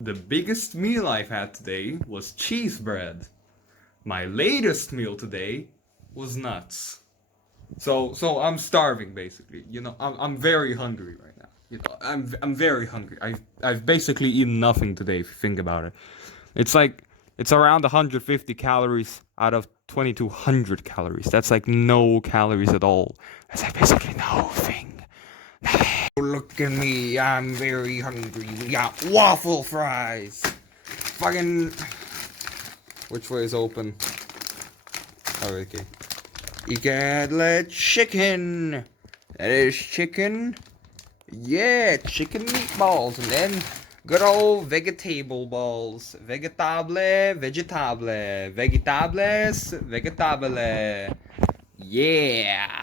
The biggest meal I've had today was cheese bread. My latest meal today was nuts. So I'm starving basically. I'm very hungry right now. I'm very hungry. I've basically eaten nothing today if you think about it. It's like it's around 150 calories out of 2200 calories. That's like no calories at all. That's like basically nothing. Look at me, I'm very hungry. We got waffle fries. Fucking. Which way is open? Oh, okay. You got chicken. That is chicken. Yeah, chicken meatballs. And then good old vegetable balls. Vegetable. Yeah.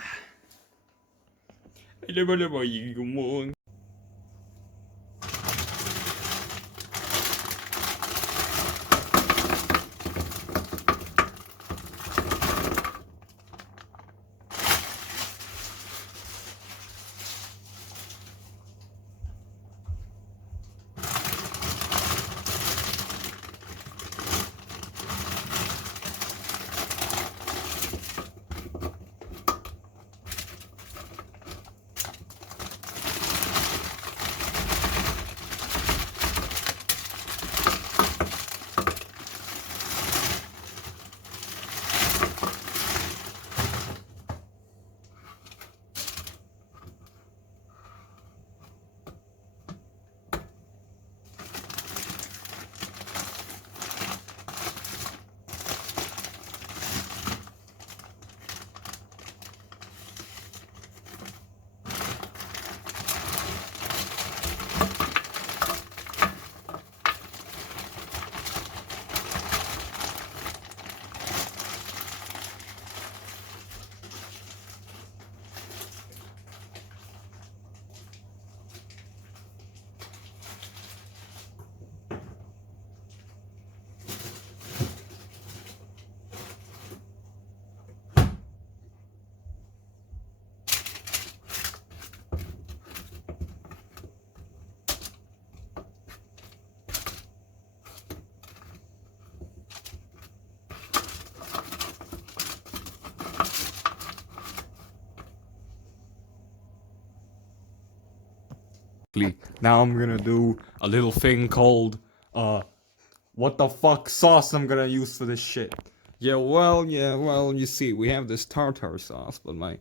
Now I'm gonna do a little thing called what the fuck sauce I'm gonna use for this shit. Yeah, well, you see, we have this tartar sauce, but my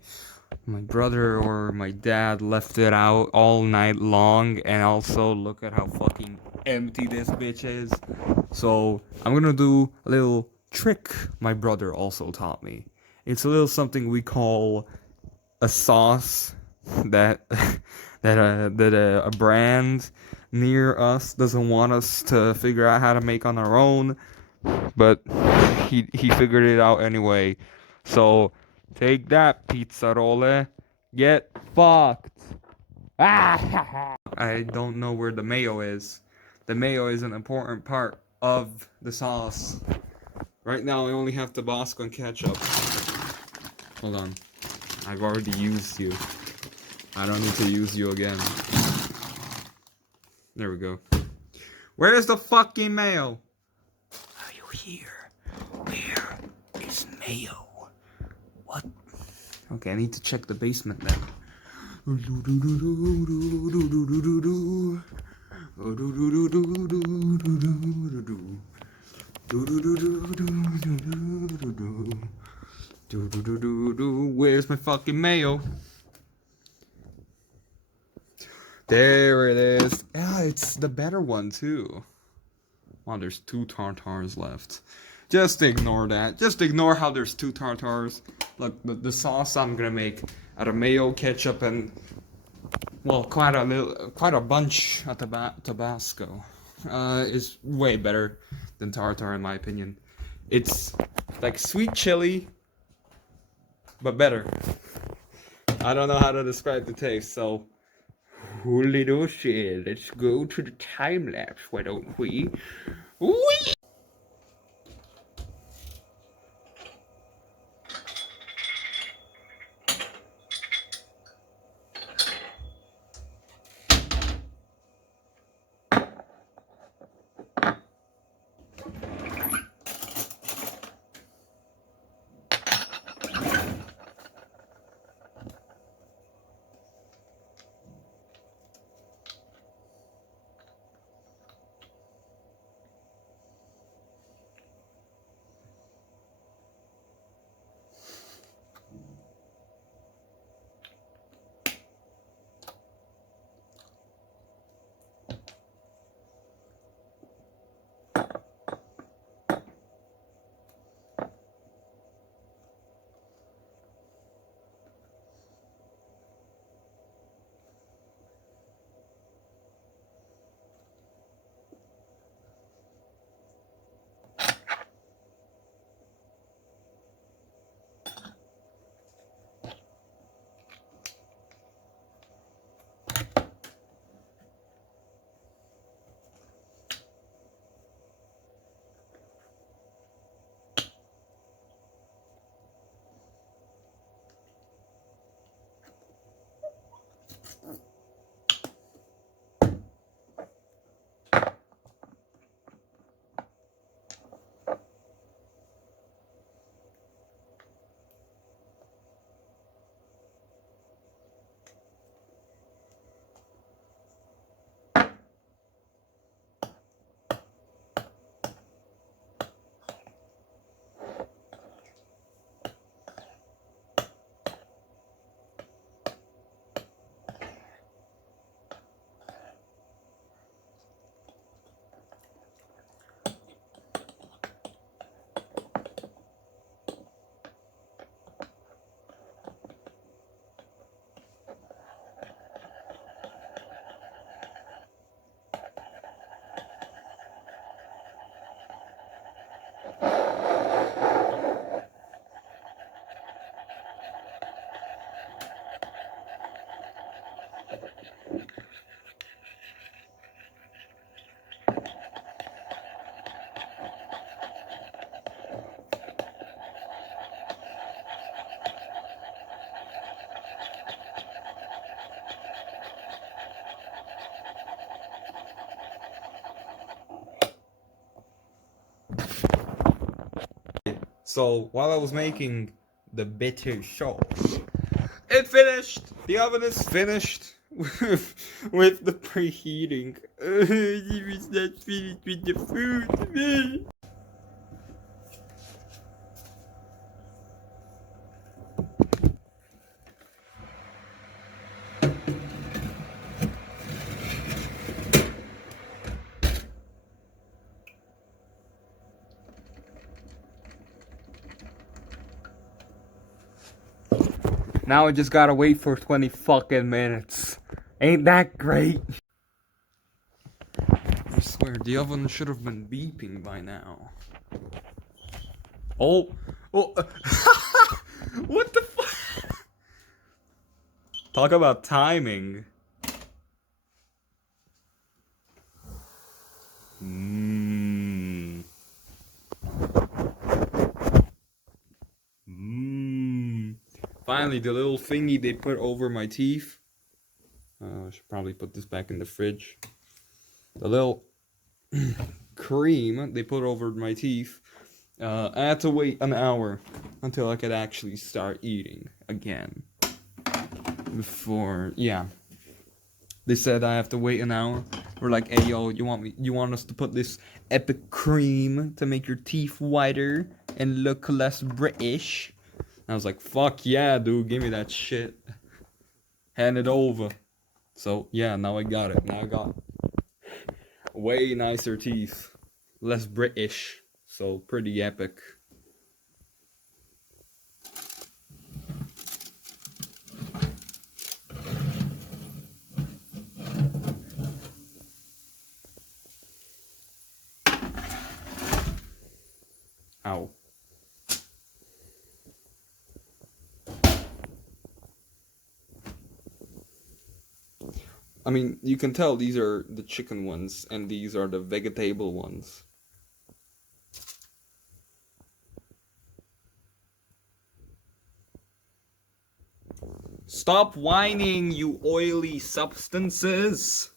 brother or my dad left it out all night long, and also look at how fucking empty this bitch is. So I'm gonna do a little trick my brother also taught me. It's a little something we call a sauce that a brand near us doesn't want us to figure out how to make on our own, but he figured it out anyway. So take that, pizza rolle. Get fucked. Ah! I don't know where the mayo is. The mayo is an important part of the sauce. Right now I only have Tabasco and ketchup. Hold on. I've already used you. I don't need to use you again. There we go. Where's the fucking mayo? Are you here? Where is mayo? What? Okay, I need to check the basement then. Where's my fucking mayo? There it is. Ah, it's the better one too. Wow, there's 2 tartars left. Just ignore that. Just ignore how there's 2 tartars. Look, the sauce I'm gonna make out of mayo, ketchup, and well, quite a bunch of Tabasco. Is way better than tartar in my opinion. It's like sweet chili, but better. I don't know how to describe the taste, so holy do shit. Let's go to the time lapse, why don't we? Whee! So while I was making the bitter sauce, it finished. The oven is finished with the preheating. It was not finished with the food. Now I just gotta wait for 20 fucking minutes. Ain't that great? I swear, the oven should have been beeping by now. Oh, what the fuck? Talk about timing. Mmm. Mmm. Finally, the little thingy they put over my teeth. I should probably put this back in the fridge. The little cream they put over my teeth. I had to wait an hour until I could actually start eating again. Before, yeah. They said I have to wait an hour. We're like, hey yo, you want us to put this epic cream to make your teeth whiter and look less British? And I was like, fuck yeah, dude, give me that shit. Hand it over. So yeah, now I got it. Now I got way nicer teeth. Less British. So pretty epic. Ow. I mean, you can tell these are the chicken ones and these are the vegetable ones. Stop whining, you oily substances!